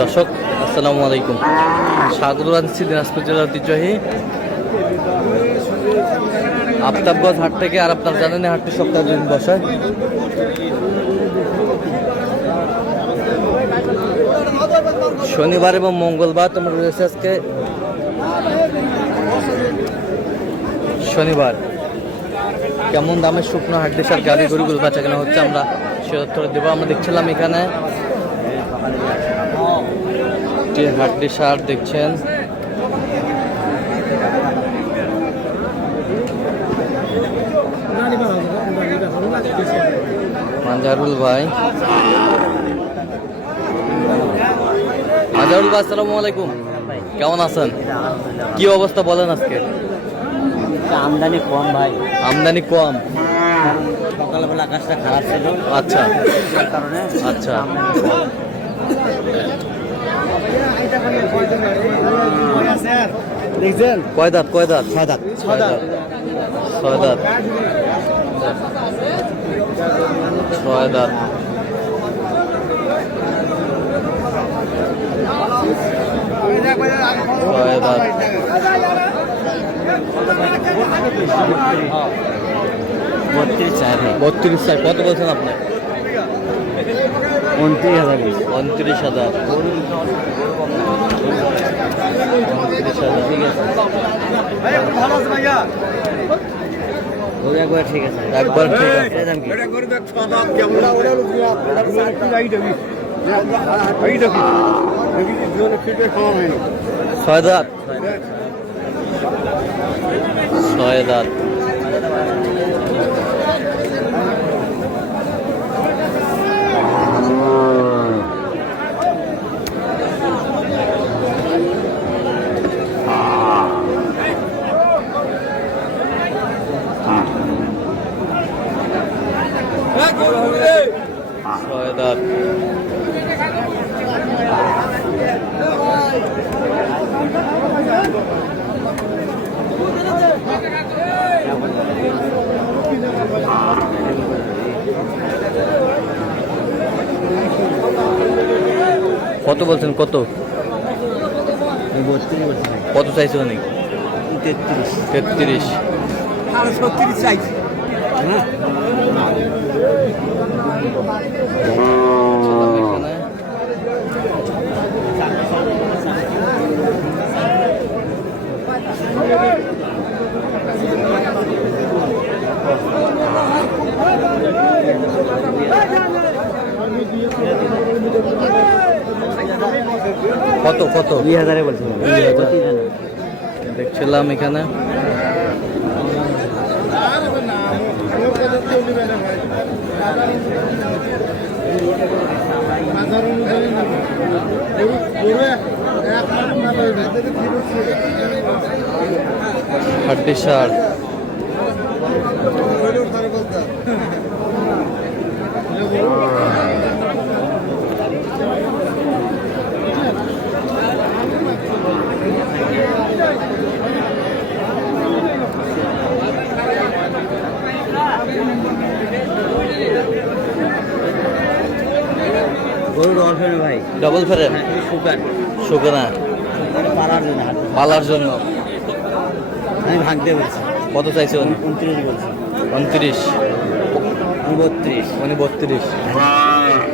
দর্শক আসসালামু আলাইকুম, স্বাগত জানাচ্ছি দিনাজপুর জেলার ঐতিহ্যবাহী আফতাবগঞ্জ হাট থেকে। আর আপনারা জানেন এই হাটটি সপ্তাহে দিন বসে। শনিবার এবং মঙ্গলবার তোমরা রয়েছে আজকে শনিবার। কেমন দামের শুকনো হাড্ডি সার গাড়ি গরুগুলো বেচা কেনা হচ্ছে আমরা সে উত্তর দেবো। আমরা দেখছিলাম এখানে হাড্ডি সার দেখছেন, মাজারুল ভাই। মাজারুল ভাই আসসালামু আলাইকুম, কেমন আছেন? কি অবস্থা বলেন আজকে? আমদানি কম ভাই, আমদানি কম। সকালবেলা আকাশটা খারাপ ছিল, আচ্ছা কারণে আচ্ছা। কয় দাঁত? কয় দাঁত? ছয় দাঁত। ছয় দাঁত। ছয় দাঁত। ছয় দাঁত। ছয় দাঁত। 32 চাই ভাই। 32 চাই। কত বলছেন আপনি? 29,000। 29,000। 29,000, ঠিক আছে। একবার ঠিক আছে, একবার ঠিক আছে। দাম কি? ছয় দাঁত। ছয় দাঁত। ছয় দাঁত। কত বলছেন? কত কত চাইছে অনেক? 33। কত কত? 2000 বলছি। দেখছিলাম এখানে হাড্ডি সার। গরু ডবল ফ্রেম ভাই, ডবল ফ্রেম। শুকান শুকনা পালার জন্য। পালার জন্য আমি ভাগ দিয়ে বলছি। কত চাইছে? 29 বলছি। 29। 32। উনি 32।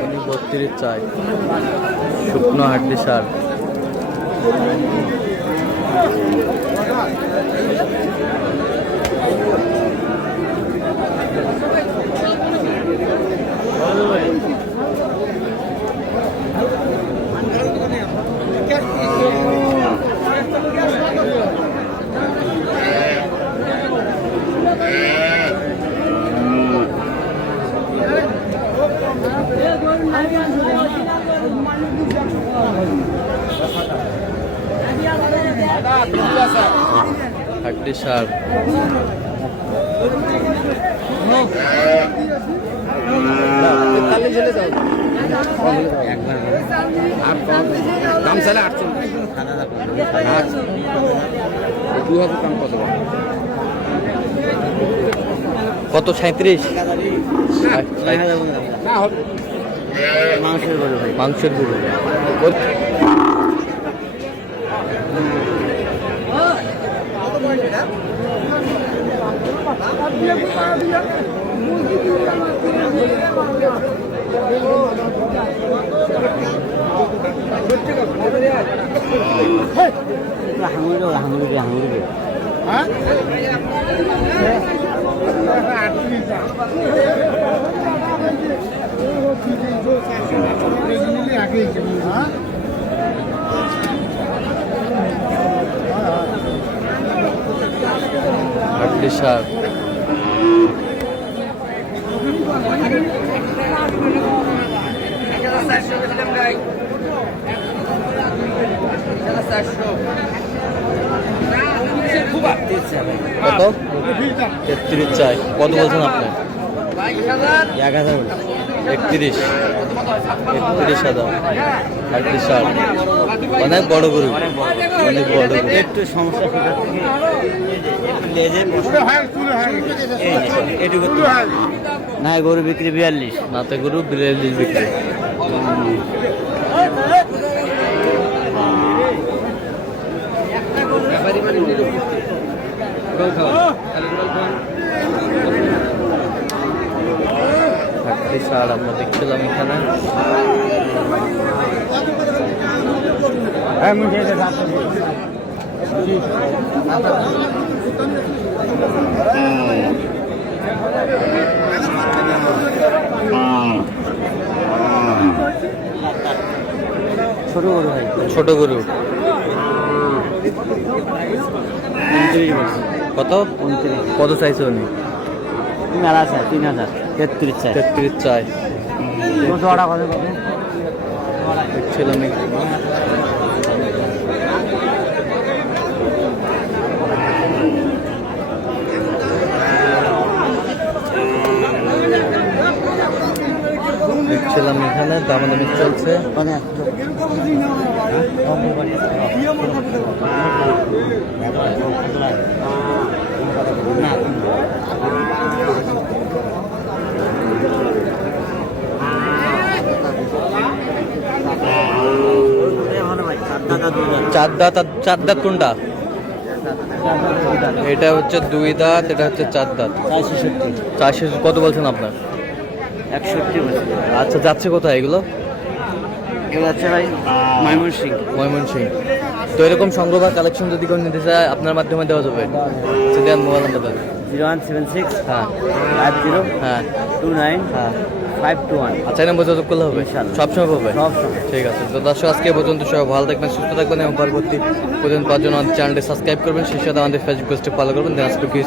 উনি 32 চাই। শুকনো হাড্ডি সার। হাড্ডি সার। দাম চাইলে 800। কত? 37। মাংসের গরু ভাই। মাংসের গরু। হাঙ্গুরি হাড্ডি শাক। কত? 33 চাই। কত বলছেন আপনি? 1000 31। 31,000। হাড্ডি শাক। অনেক বড় গরু, অনেক বড় গরু। একটু সমস্যা সেটা থেকে লেজে এটুকু না গরু বিক্রি 42। নাতে গরু 42 বিক্রি। হাড্ডি শাক আমরা দেখছিলাম এখানে। ছোট গরু ভাই। ছোট গরু 29 বছর। কত? 29। কত চাইছে উনি? মেলা চাই 3000। 33 চাই। 33 চাই। জোড়া কত কত? দেখছিলাম দেখছিলাম এখানে দামাদামি চলছে। চার দাঁত আর চার দাঁত কোনটা? এটা হচ্ছে 2 দাঁত, এটা হচ্ছে 4 দাঁত। 460। কত বলছেন আপনার? 61 বছর। আচ্ছা, যাচ্ছে কোথায় এগুলো? এগুলো আছে ভাই ময়মনসিংহ। তো এরকম সংগ্রহ বা কালেকশন যদি কেউ নিতে চায় আপনার মাধ্যমে দেওয়া যাবে? দেন মোবাইল নাম্বার দেন। 0176 হ্যাঁ 50 হ্যাঁ 29 হ্যাঁ। 521। আচ্ছা, এই নম্বর যোগাযোগ করলে হবে? ইনশাআল্লাহ। সবসময় হবে? সবসময়। ঠিক আছে। তো দর্শক, আজকে এ পর্যন্ত সবাই ভালো থাকবেন, সুস্থ থাকবেন এবং পরবর্তী পর্যন্ত পাওয়ার জন্য আমাদের চ্যানেলটি সাবস্ক্রাইব করবেন, সেই সাথে আমাদের ফেসবুক পেজটি ফলো করবেন। আজকে কি